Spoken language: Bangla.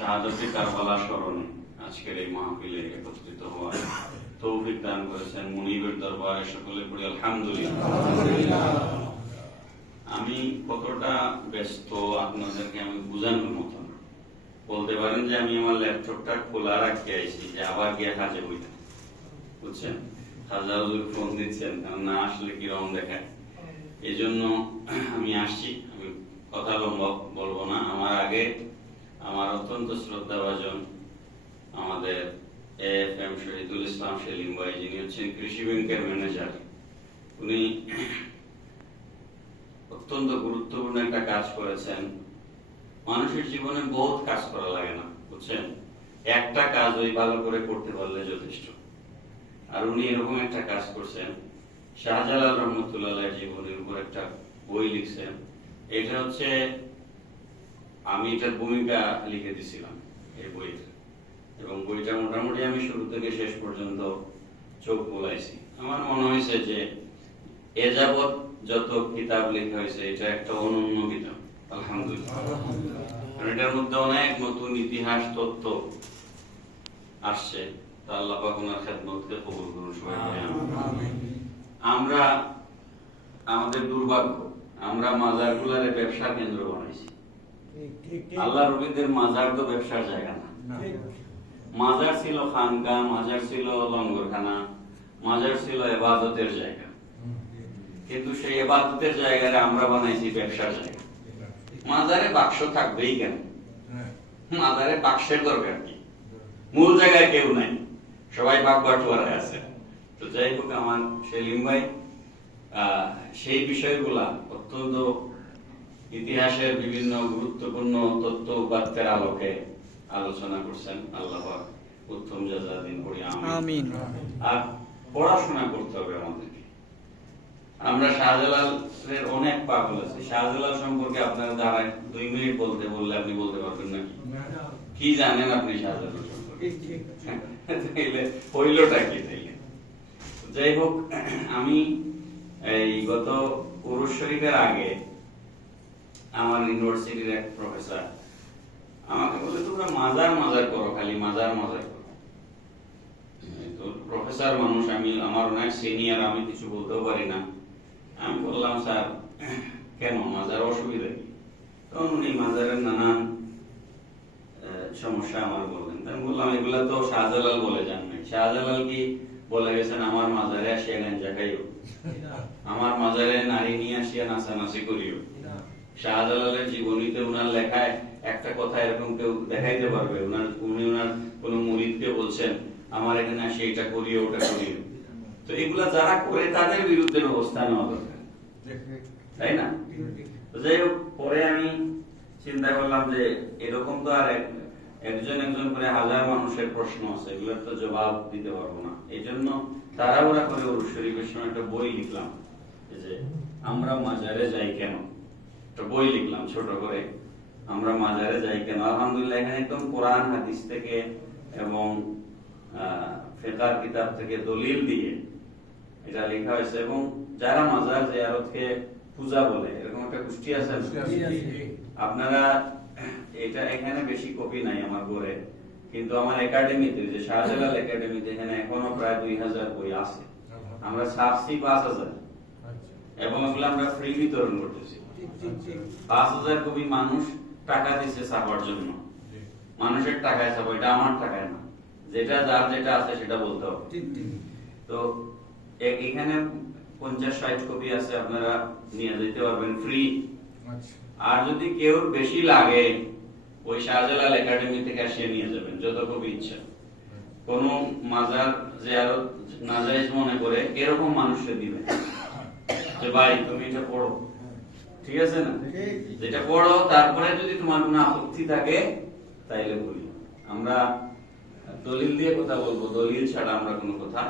শাহাদাতে কারবালা স্মরণে আজকের এই মাহফিলে একত্রিত হওয়ার তৌফিক দান করেছেন মুনিবের দরবারে সকলে পড়ি আলহামদুলিল্লাহ। আমি কতটা ব্যস্ত আপনাদেরকে আমি বোঝানোর মতন বলতে পারেন যে আমি আমার ল্যাপটপটা খোলা রাখতে আইছি যে আবার গিয়ে কাজে বইতে, বুঝছেন? হাজার ফোন দিচ্ছেন, কারণ না আসলে কিরকম দেখায়। এই জন্য আমি আসছি, আমি কথা লম্বা বলবো না। আমার আগে আমার অত্যন্ত শ্রদ্ধাভাজন আমাদের এএফএম শহীদুল ইসলাম সেলিম ভাই, যিনি হচ্ছেন কৃষি ব্যাংকের ম্যানেজার, উনি অত্যন্ত গুরুত্বপূর্ণ একটা কাজ করেছেন। মানুষের জীবনে বহুত কাজ করা লাগে না, বুঝছেন? একটা কাজ ওই ভালো করে করতে পারলে যথেষ্ট। আর উনি এরকম একটা কাজ করছেন, শাহজালাল রহমতুল্লাহ জীবনের উপর একটা বই লিখছেন। এটা হচ্ছে আমি এটার ভূমিকা লিখে দিছিলাম এই বইয়ের, এবং বইটা মোটামুটি আমি শুরু থেকে শেষ পর্যন্ত চোখ বুলাইছি। আমার মনে হয়েছে যে এ যাবৎ যত কিতাব লেখা হয়েছে এটা একটা অনন্য কিতাব, আলহামদুলিল্লাহ। কারণ এটার মধ্যে অনেক নতুন ইতিহাস তথ্য আসছে। তা আল্লাহ পাক ওনার খেদমতকে কবুল করুন সবাই। আমরা আমাদের দুর্ভাগ্য, আমরা মাজারগুলারে ব্যবসা কেন্দ্র বানাইছি। আল্লাহ রবিদের মাজার তো ব্যবসার জায়গা না। মাজার ছিল খানকা, মাজার ছিল লঙ্গরখানা, মাজার ছিল ইবাদতের জায়গা। কিন্তু সেই ইবাদতের জায়গায় আমরা বানাইছি ব্যবসার জায়গা। মাজারে বাক্স থাকবেই কেন? মাজারে বাক্সের দরকার কি? মূল জায়গায় কেউ নাই, সবাই বাগ বাটোয়ারায় আছে। তো যাই হোক, আমার সেলিম ভাই সেই বিষয়গুলা অত্যন্ত ইতিহাসের বিভিন্ন গুরুত্বপূর্ণ তথ্য উপাত্তের আলোকে আলোচনা করছেন। আল্লাহ পাক উত্তম জাযা দিন করি, আমিন। আর পড়াশোনা করতে হবে আমাদেরকে। আমরা শাহজালালের অনেক পাগল আছে। শাহজালাল সম্পর্কে আপনারা দাঁড়ায় 2 মিনিট বলতে বললে আপনি বলতে পারবেন নাকি? কি জানেন আপনি শাহজালাল সম্পর্কে? তাইলে হইলটা কি? তাইলে যাই হোক, আমি এই গত উরুস শরীফের আগে আমার ইউনিভার্সিটির এক প্রফেসর আমাকে বলে, তোমরা মাজার মাজার করো, খালি মাজার মাজার করো। তো প্রফেসর মানুষ, আমি আমার অনেক সিনিয়র, আমি কিছু বলতেও পারি না। আমি বললাম, স্যার কেন মাজার অসুবিধা কি? তখন উনি মাজারের নানান সমস্যা আমার বললেন। আমি বললাম, এগুলা তো শাহজালাল বলে যান নাই। শাহজালাল কি বলে গেছেন আমার মাজারে আসিয়া গাঞ্জা খাইও, আমার মাজারে নারী নিয়ে আসিয়া নাচানাচি করিও? শাহজালালের জীবনীতে উনার লেখায় একটা কথা এরকম কেউ দেখাইতে পারবে? উনি ওনার কোন মুরিদকে বলছেন আমার এখানে আসি এটা করিও ওটা করিও? তো এগুলা যারা করে তাদের বিরুদ্ধে ব্যবস্থা নেওয়া দরকার, তাই না? তো যাই হোক, পরে আমি চিন্তা করলাম যে এরকম তো আর একজন একজন করে হাজার মানুষের প্রশ্ন আছে, এগুলোর তো জবাব দিতে পারবো না। এই জন্য তাড়াহুড়া করে উরুস শরীফের সময় একটা বই লিখলাম যে আমরা মাজারে যাই কেন। একটা বই লিখলাম ছোট করে, আমরা মাজারে যাই কেন। আলহামদুলিল্লাহ, এখানে একদম কোরআন হাদিস থেকে এবং ফিকহ কিতাব থেকে দলিল দিয়ে এটা লেখা হয়েছে। এবং যারা মাজার জিয়ারতকে পূজা বলে, এরকম একটা গোষ্ঠী আছে, আপনারা এটা এখানে বেশি কপি নাই আমার ঘরে, কিন্তু আমার একাডেমিতে, যে শাহজালাল একাডেমিতে, এখানে এখনো প্রায় 2000 বই আছে। আমরা ছাপছি 5000, এবং এগুলো আমরা ফ্রি বিতরণ করতেছি। 5000 কপি মানুষ টাকা দিচ্ছে ছাপার জন্য। মানুষের টাকায় ছাপা, এটা আমার টাকায় না। যেটা যার যেটা আছে সেটা বলতে হবে। তো এখানে 50-60 কপি আছে, আপনারা নিয়ে যেতে পারবেন ফ্রি। আর যদি কেউ বেশি লাগে, ওই শাহজালাল একাডেমি থেকে আসিয়ে নিয়ে যাবেন, যত কপি ইচ্ছা। কোন মাজার জিয়ারত নাজায়েজ মনে করে এরকম মানুষকে দিবেন যে ভাই তুমি এটা পড়ো, ঠিক আছে না? যেটা পড়ো, তারপরে যদি তোমার কোনো আপত্তি থাকে তাইলে বলি। আমরা দলিল দিয়ে কথা বলবো, দলিল ছাড়া আমরা কোনো কথা